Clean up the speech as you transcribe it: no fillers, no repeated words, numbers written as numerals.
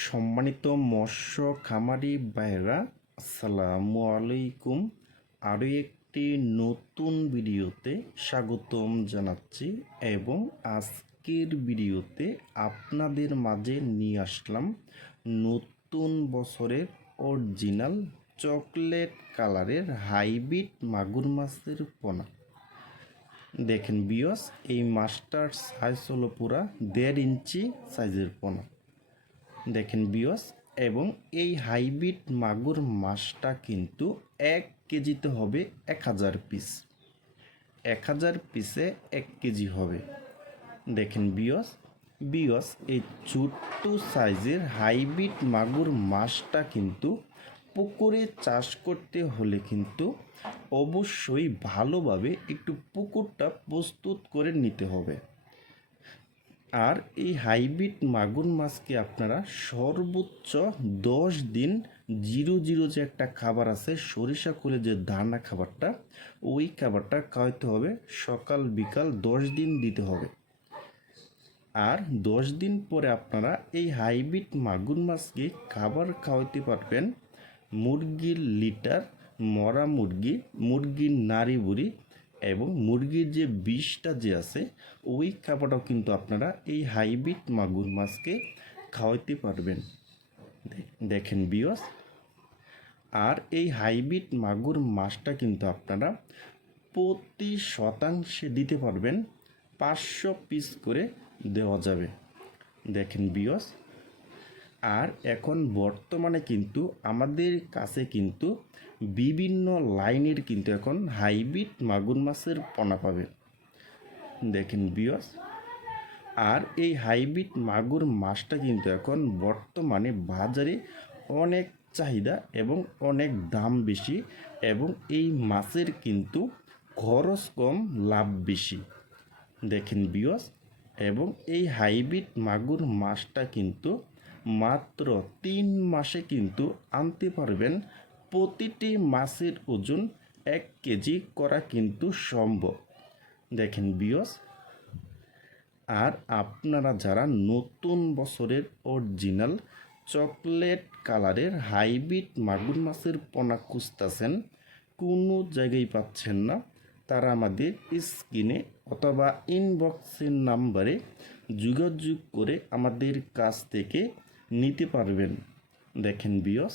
সম্মানিত মৎস্য খামারি ভাইরা, আসসালামু আলাইকুম। আরও একটি নতুন ভিডিওতে স্বাগতম জানাচ্ছি এবং আজকের ভিডিওতে আপনাদের মাঝে নিয়ে আসলাম নতুন বছরের অরিজিনাল চকলেট কালারের হাইব্রিড মাগুর মাছের পোনা। দেখেন বিয়স, এই মাছটার সাইজ হলো পুরা 1.5 ইঞ্চি সাইজের পোনা। দেখেন বিয়স, এবং এই হাইব্রিড মাগুর মাছটা কিন্তু 1 কেজিতে হবে 1000 পিস। 1000 পিসে 1 কেজি হবে। দেখেন বিয়স এই ছোট্ট সাইজের হাইব্রিড মাগুর মাছটা কিন্তু পুকুরে চাষ করতে হলে কিন্তু অবশ্যই ভালোভাবে একটু পুকুরটা প্রস্তুত করে নিতে হবে। আর এই হাইব্রিড মাগুর মাছকে আপনারা সর্বোচ্চ 10 দিন 0-0 যে একটা খাবার আছে সরিষা কুলে যে দানা খাবারটা, ওই খাবারটা খাওয়াতে হবে। সকাল বিকাল 10 দিন দিতে হবে। আর 10 দিন পরে আপনারা এই হাইব্রিড মাগুর মাছকে খাবার খাওয়াতে পারবেন মুরগির লিটার, মরা মুরগি, মুরগির নাড়ি বুড়ি এবং মুরগির যে বিষটা যে আছে ওই খাবারটাও কিন্তু আপনারা এই হাইব্রিড মাগুর মাছকে খাওয়াইতে পারবেন। দেখেন বিয়স, আর এই হাইব্রিড মাগুর মাছটা কিন্তু আপনারা প্রতি শতাংশে দিতে পারবেন 500 পিস করে দেওয়া যাবে। দেখেন বিয়স, আর এখন বর্তমানে কিন্তু আমাদের কাছে কিন্তু বিভিন্ন লাইনের কিন্তু এখন হাইব্রিড মাগুর মাছের পোনা পাবে। দেখেন বিয়স, আর এই হাইব্রিড মাগুর মাছটা কিন্তু এখন বর্তমানে বাজারে অনেক চাহিদা এবং অনেক দাম বেশি, এবং এই মাছের কিন্তু খরচ কম, লাভ বেশি। দেখেন বিয়স, এবং এই হাইব্রিড মাগুর মাছটা কিন্তু মাত্র 3 মাসে কিন্তু আনতে পারবেন। প্রতিটি মাছের ওজন 1 কেজি করা কিন্তু সম্ভব। দেখেন বিয়স, আর আপনারা যারা নতুন বছরের অরিজিনাল চকলেট কালারের হাইব্রিড মাগুর মাছের পোনা খুঁজতেছেন, কোনো জায়গায় পাচ্ছেন না, তারা আমাদের স্ক্রিনে অথবা ইনবক্সের নাম্বারে যোগাযোগ করে আমাদের কাছ থেকে নিতে পারবেন। দেখেন বিয়স,